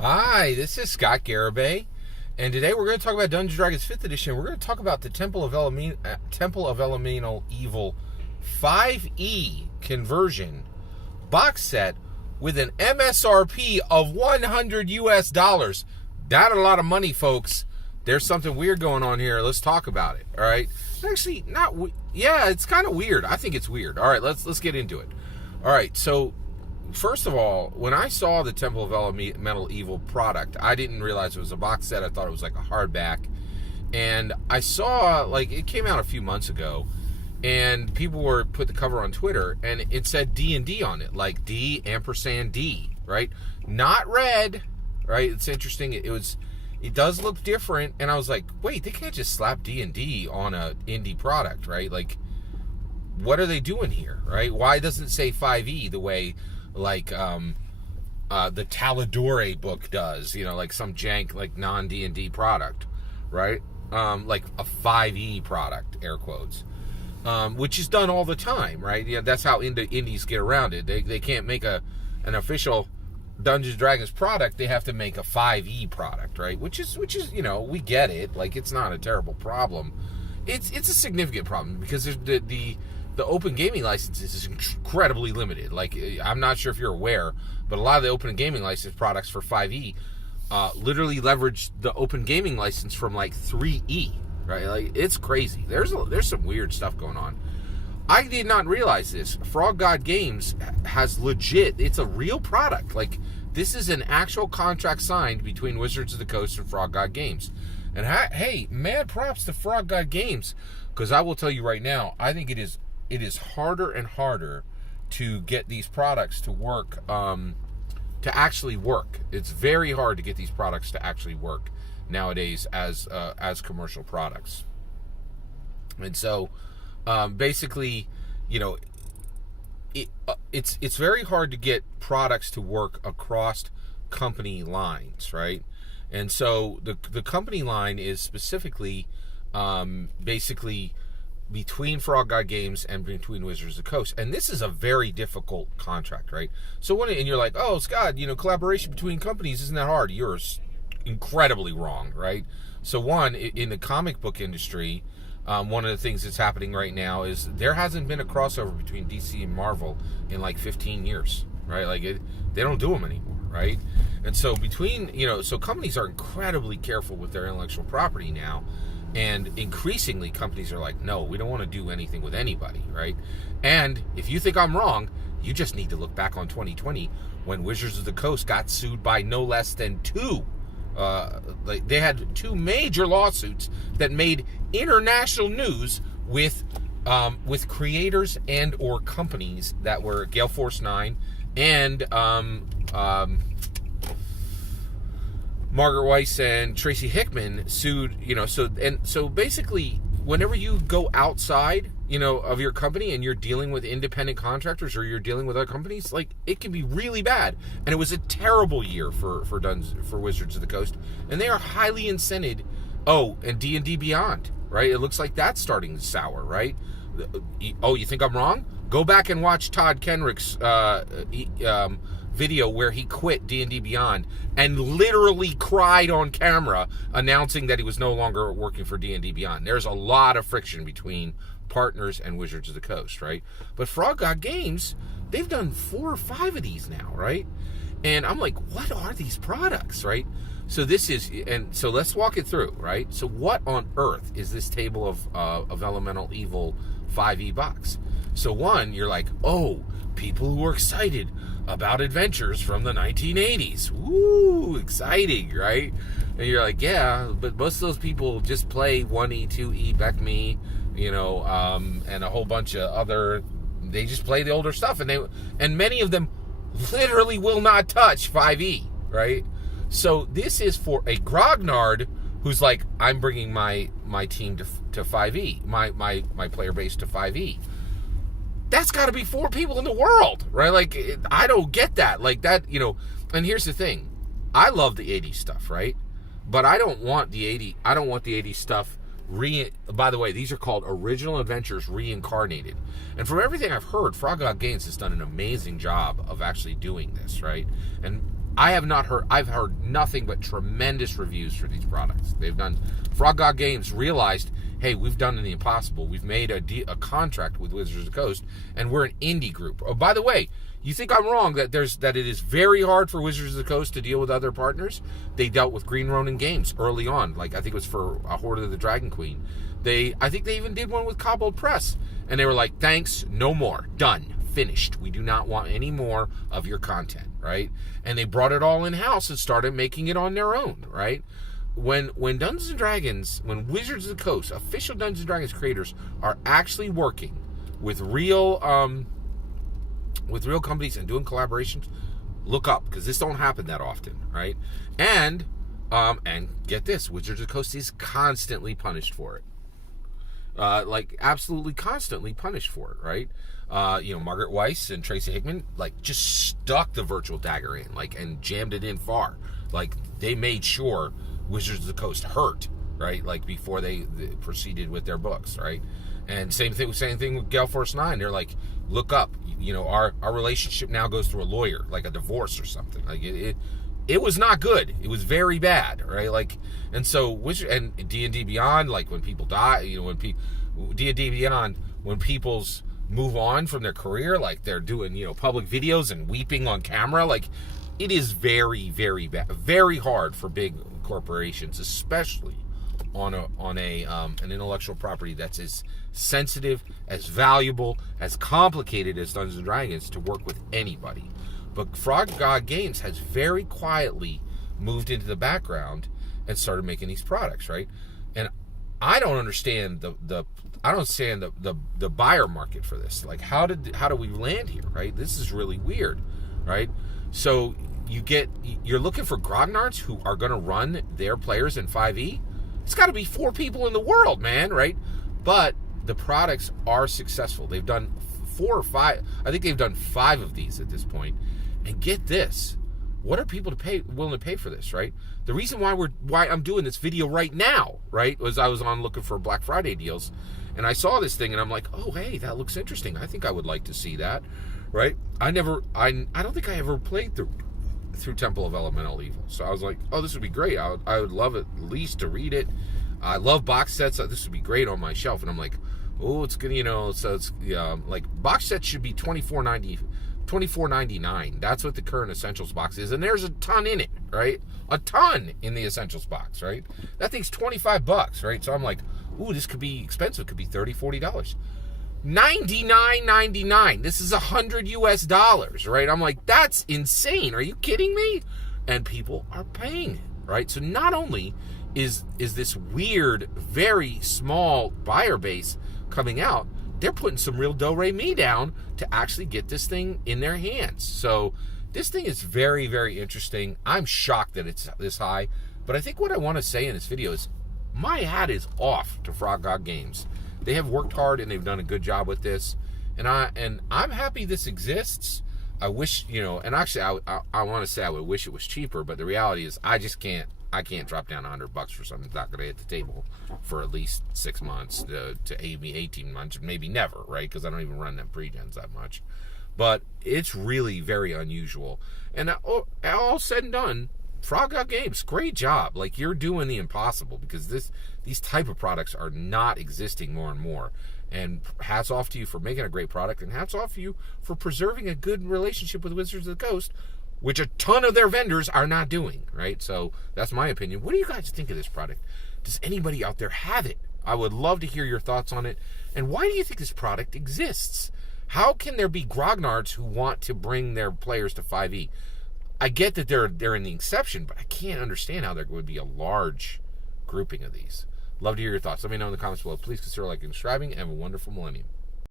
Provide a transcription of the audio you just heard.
Hi, this is Scott Garibay, and today we're going to talk about Dungeons & Dragons 5th Edition. We're going to talk about the Temple of Elemental Evil 5E conversion box set with an MSRP of $100 US. Not a lot of money, folks. There's something weird going on here. Let's talk about it. All right. Actually, yeah, it's kind of weird. I think it's weird. All right, let's get into it. All right, so first of all, when I saw the Temple of Elemental Evil product, I didn't realize it was a box set. I thought it was like a hardback. And I saw, like, it came out a few months ago, and people were put the cover on Twitter, and it said D&D on it, like D&D, right? Not red, right? It's interesting. It does look different, and I was like, wait, they can't just slap D&D on a indie product, right? Like, what are they doing here, right? Why doesn't it say 5E the way like the Taladore book does, like some jank, like non-D&D product, right? Like a 5E product, air quotes, which is done all the time, right? Yeah, that's how indies get around it. They can't make an official Dungeons & Dragons product. They have to make a 5E product, right? Which is we get it. Like, it's not a terrible problem. It's a significant problem because there's the open gaming licenses is incredibly limited. Like, I'm not sure if you're aware, but a lot of the open gaming license products for 5E literally leverage the open gaming license from like 3E, right? Like, it's crazy. There's some weird stuff going on. I did not realize this. Frog God Games has it's a real product. Like, this is an actual contract signed between Wizards of the Coast and Frog God Games. And hey, mad props to Frog God Games, because I will tell you right now, I think it is harder and harder to get these products to work, to actually work. It's very hard to get these products to actually work nowadays as commercial products. And so, basically, it's very hard to get products to work across company lines, right? And so the company line is specifically, basically, between Frog God Games and between Wizards of the Coast. And this is a very difficult contract, right? So and you're like, oh, Scott, collaboration between companies isn't that hard. You're incredibly wrong, right? So in the comic book industry, one of the things that's happening right now is there hasn't been a crossover between DC and Marvel in like 15 years, right? Like, they don't do them anymore, right? And so so companies are incredibly careful with their intellectual property now. And increasingly, companies are like, no, we don't want to do anything with anybody, right? And if you think I'm wrong, you just need to look back on 2020 when Wizards of the Coast got sued by no less than two. They had two major lawsuits that made international news with creators and or companies that were Gale Force 9 and Margaret Weiss and Tracy Hickman sued, so basically, whenever you go outside, of your company and you're dealing with independent contractors or you're dealing with other companies, like, it can be really bad. And it was a terrible year for Wizards of the Coast, and they are highly incented. Oh, and D&D Beyond, right? It looks like that's starting to sour, right? Oh, you think I'm wrong? Go back and watch Todd Kenrick's video where he quit D&D Beyond and literally cried on camera announcing that he was no longer working for D&D Beyond. There's a lot of friction between partners and Wizards of the Coast, right? But Frog God Games, they've done 4 or 5 of these now, right? And I'm like, what are these products, right? So let's walk it through, right? So what on earth is this Table of Elemental Evil 5E box? So you're like, oh, people who are excited about adventures from the 1980s. Woo, exciting, right? And you're like, yeah, but most of those people just play 1E, 2E, Beck Me, and a whole bunch of other. They just play the older stuff, and many of them literally will not touch 5E, right? So this is for a grognard who's like, I'm bringing my team to 5E, my player base to 5E. That's got to be 4 people in the world, right? Like, I don't get that. Like, that, and here's the thing. I love the 80s stuff, right? But I don't want the 80s stuff by the way, these are called original adventures reincarnated. And from everything I've heard, Frog God Games has done an amazing job of actually doing this, right? And I've heard nothing but tremendous reviews for these products. Frog God Games realized, hey, we've done the impossible. We've made a contract with Wizards of the Coast, and we're an indie group. Oh, by the way, you think I'm wrong that it is very hard for Wizards of the Coast to deal with other partners? They dealt with Green Ronin Games early on. Like, I think it was for a Horde of the Dragon Queen. I think they even did one with Cobalt Press. And they were like, thanks, no more. Done. Finished. We do not want any more of your content, right? And they brought it all in-house and started making it on their own, right? When Dungeons & Dragons, when Wizards of the Coast, official Dungeons & Dragons creators are actually working with real companies and doing collaborations, look up, because this don't happen that often, right? And get this, Wizards of the Coast is constantly punished for it. Like, absolutely constantly punished for it, right? Margaret Weiss and Tracy Hickman, like, just stuck the virtual dagger in, like, and jammed it in far. Like, they made sure Wizards of the Coast hurt, right? Like, before they proceeded with their books, right? And same thing with Gale Force 9. They're like, look up, our relationship now goes through a lawyer, like a divorce or something. Like, it was not good. It was very bad, right? Like, and so and D&D Beyond, like, when people die, D&D Beyond, when people's move on from their career, like, they're doing, public videos and weeping on camera, like, it is very, very bad, very hard for big corporations, especially on an intellectual property that's as sensitive, as valuable, as complicated as Dungeons & Dragons, to work with anybody. But Frog God Games has very quietly moved into the background and started making these products, right? And I don't understand the buyer market for this. Like, how do we land here, right? This is really weird, right? So you're looking for grognards who are going to run their players in 5e. It's got to be 4 people in the world, man, right? But the products are successful. They've done 4 or 5. I think they've done 5 of these at this point. And get this, what are people willing to pay for this, right? The reason why I'm doing this video right now, right, was I was on looking for Black Friday deals, and I saw this thing, and I'm like, oh, hey, that looks interesting. I think I would like to see that, right? I don't think I ever played through Temple of Elemental Evil, so I was like, oh, this would be great. I would love at least to read it. I love box sets. So this would be great on my shelf, and I'm like, oh, it's gonna, so it's like, box sets should be $24.99. That's what the current Essentials box is, and there's a ton in it, right? A ton in the Essentials box, right? That thing's $25, right? So I'm like, ooh, this could be expensive. It could be $30, $40. $99.99. This is $100 US, right? I'm like, that's insane. Are you kidding me? And people are paying it, right? So not only is this weird, very small buyer base coming out, they're putting some real do-re-mi down to actually get this thing in their hands. So this thing is very, very interesting. I'm shocked that it's this high. But I think what I want to say in this video is my hat is off to Frog God Games. They have worked hard and they've done a good job with this. And I'm happy this exists. I wish, and actually I want to say I would wish it was cheaper, but the reality is I can't drop down $100 for something that's not going to hit the table for at least 6 months to maybe 18 months, maybe never, right? Because I don't even run them pre-gens that much. But it's really very unusual. And all said and done, Frog God Games, great job. Like, you're doing the impossible, because these type of products are not existing more and more. And hats off to you for making a great product, and hats off to you for preserving a good relationship with Wizards of the Coast, which a ton of their vendors are not doing, right? So that's my opinion. What do you guys think of this product? Does anybody out there have it? I would love to hear your thoughts on it. And why do you think this product exists? How can there be grognards who want to bring their players to 5e? I get that they're in the exception, but I can't understand how there would be a large grouping of these. Love to hear your thoughts. Let me know in the comments below. Please consider liking and subscribing, and have a wonderful millennium.